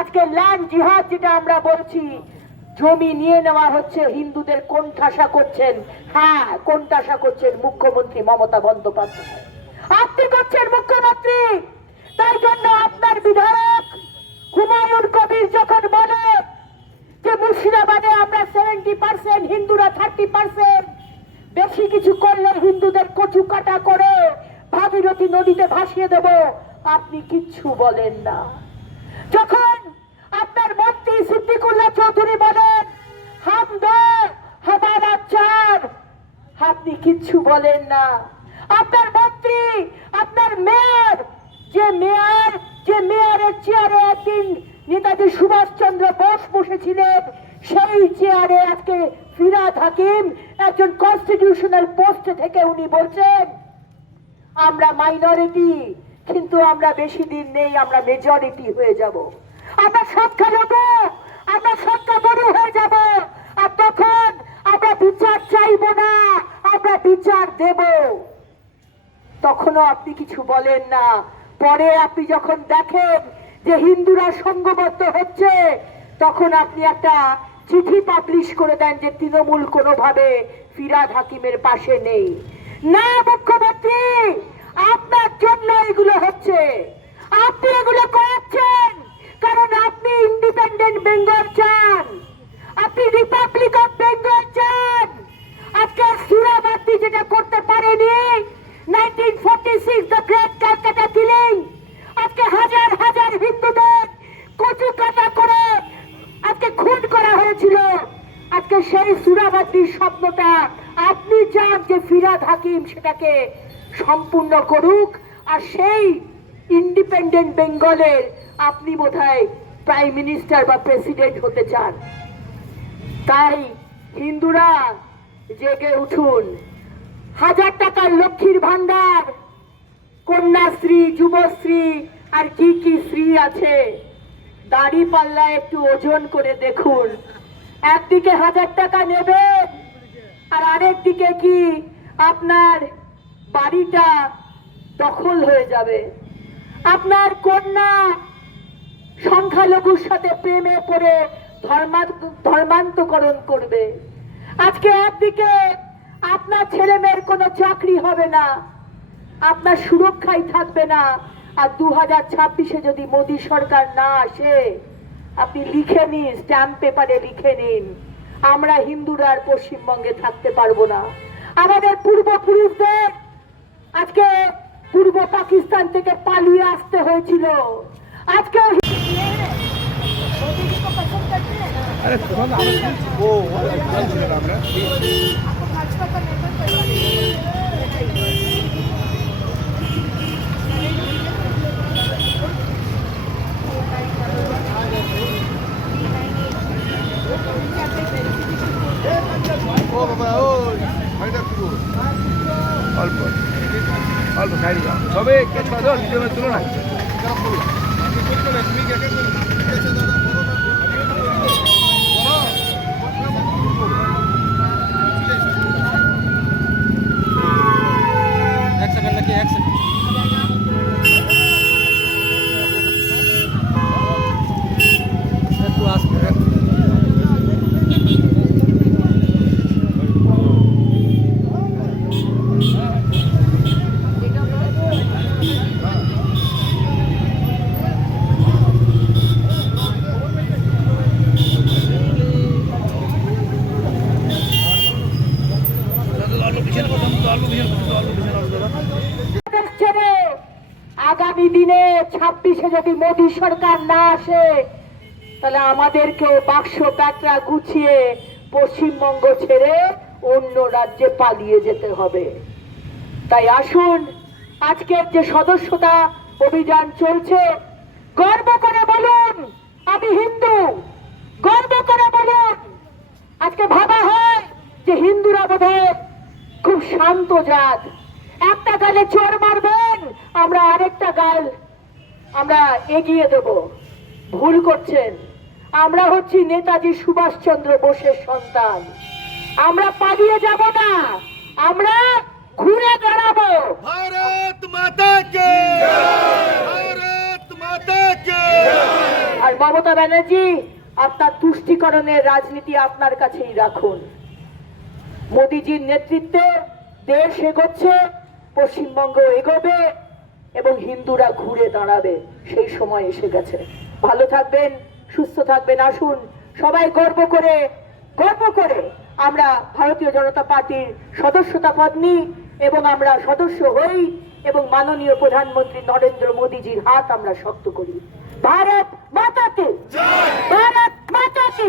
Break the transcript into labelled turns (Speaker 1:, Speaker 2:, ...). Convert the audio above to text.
Speaker 1: আজকে ল্যান্ড জিহাদ যেটা আমরা বলছি, জমি নিয়ে নেওয়া হচ্ছে, হিন্দুদের কোন ঠাসা করছেন। হ্যাঁ কোন ঠাসা করছেন মুখ্যমন্ত্রী মমতা বন্দ্যোপাধ্যায়। আপনি করছেন মুখ্যমন্ত্রী। তার জন্য আপনার বিধায়ক হুমায়ুন কবির যখন বলে যে মুর্শিদাবাদে আমরা সেভেন্টি পার্সেন্ট হিন্দুরা থার্টি পার্সেন্ট বেশি কিছু করলে হিন্দুদের কচু কাটা করে ভাগীরথী নদীতে ভাসিয়ে দেবো আপনি কিচ্ছু বলেন না। যখন আপনার মন্ত্রী সিদ্দিকুল্লাহ চৌধুরী বলেন চার আপনি কিচ্ছু বলেন না। আপনার মন্ত্রী, আপনার মেয়র, যে মেয়র, যে মেয়রের চেয়ারে একদিন নেতাজি সুভাষচন্দ্র বোস বসেছিলেন, সেই চেয়ারে আজকে ফিরাদ হাকিম একজন কনস্টিটিউশনাল পোস্ট থেকে উনি বলছেন, আমরা মাইনরিটি কিন্তু আমরা বেশি দিন নেই, আমরা মেজরিটি হয়ে যাব। আমরা সংখ্যালঘু আমরা সংখ্যাগুরু হয়ে যাব। আর তখন আমরা বিচার চাইব না, আমরা বিচার দেব। তখনও আপনি কিছু বলেন না। পরে আপনি যখন দেখেন যে হিন্দুরা সঙ্গবদ্ধ হচ্ছে, তখন আপনি একটা চিঠি পাবলিশ করে দেন যে তৃণমূল কোনোভাবে ফিরাদ হাকিমের পাশে নেই। না, মুখ্যমন্ত্রী আপনার জন্য এগুলো হচ্ছে আপনি এগুলো করাচ্ছেন কারণ আপনি ইন্ডিপেন্ডেন্ট বেঙ্গল চান আপনি রিপাবলিক অফ বেঙ্গল চান আজকে সুরাবাদী যেটা করতে পারেনি 1946 দ্য গ্রেট ক্যালকাটা কিলিং আজকে হাজার হাজার হিন্দুদের কচু কাটা করে আজকে খুন করা হয়েছিল আজকে সেই সুরাবাদীর স্বপ্নটা আপনি চান যে ফিরাদ হাকিম সেটাকে সম্পূর্ণ করুক, আর সেই ইন্ডিপেন্ডেন্ট বেঙ্গলের আপনি বোধহয় প্রাইম মিনিস্টার বা প্রেসিডেন্ট হতে চান। তাই হিন্দুরা জেগে উঠুন। হাজার টাকার লক্ষ্মীর ভান্ডার কন্যাশ্রী, যুবশ্রী, আর কি কি শ্রী আছে, দাড়ি পাল্লা একটু ওজন করে দেখুন। একদিকে হাজার টাকা নেবে, আর আরেক দিকে কি আপনার বাড়িটা দখল হয়ে যাবে। আপনার কন্যা সংখ্যালঘুর সাথে প্রেমে পড়ে ধর্মান্তকরণ করবে। আজকে একদিকে আপনার ছেলে মেয়ের কোনো চাকরি হবে না, আপনার সুরক্ষাই থাকবে না, আর দু হাজার ছাব্বিশে যদি মোদী সরকার না আসে আপনি লিখে নিন স্ট্যাম্প পেপারে লিখে নিন। আমরা হিন্দুরা আর পশ্চিমবঙ্গে থাকতে পারব না। আমাদের পূর্বপুরুষদের আজকে পূর্ব পাকিস্তান থেকে পালিয়ে আসতে হয়েছিল। আজকে
Speaker 2: अरे অল্প। অল্প সাইড তবে কেটে দাও নিজের তুলো না
Speaker 3: এক সেকেন্ড নাকি এক সেকেন্ড একটু আসবে
Speaker 2: অল্প পিছনে বসুন অল্প পিছনে বসুন অল্প পিছনে অল্প
Speaker 1: দেশ ছেড়ে আগামী দিনে ছাব্বিশে যদি মোদী সরকার না আসে, তাহলে আমাদেরকে বাক্স প্যাটরা গুছিয়ে পশ্চিমবঙ্গ ছেড়ে অন্য রাজ্যে পালিয়ে যেতে হবে। তাই আসুন, আজকের যে সদস্যতা অভিযান চলছে, গর্ব করে বলুন, আমি হিন্দু। গর্ব করে বলুন, আজকে ভাবা হয় যে হিন্দুরা বোধহয় খুব শান্ত জাত। একটা গালে চোর মারবেন আমরা আরেকটা গাল আমরা এগিয়ে দেব। ভুল করছেন। আমরা হচ্ছি নেতাজি সুভাষচন্দ্র বোসের সন্তান। আমরা পালিয়ে যাব না আমরা ঘুরে দাঁড়াবো।
Speaker 2: ভারত মাতা কে ভারত মাতা কে
Speaker 1: আর মমতা ব্যানার্জি আপনার তুষ্টিকরণের রাজনীতি আপনার কাছেই রাখুন। মোদিজির নেতৃত্বে দেশ এগোচ্ছে, পশ্চিমবঙ্গ এগোবে এবং হিন্দুরা ঘুরে দাঁড়াবে। সেই সময় এসে গেছে। ভালো থাকবেন, সুস্থ থাকবেন, আসুন সবাই গর্ব করে গর্ব করে আমরা ভারতীয় জনতা পার্টির সদস্যতা পদ নিই এবং আমরা সদস্য হই এবং মাননীয় প্রধানমন্ত্রী নরেন্দ্র মোদীজির হাত আমরা শক্ত করি। ভারত মাতাকে ভারত মাতাকে।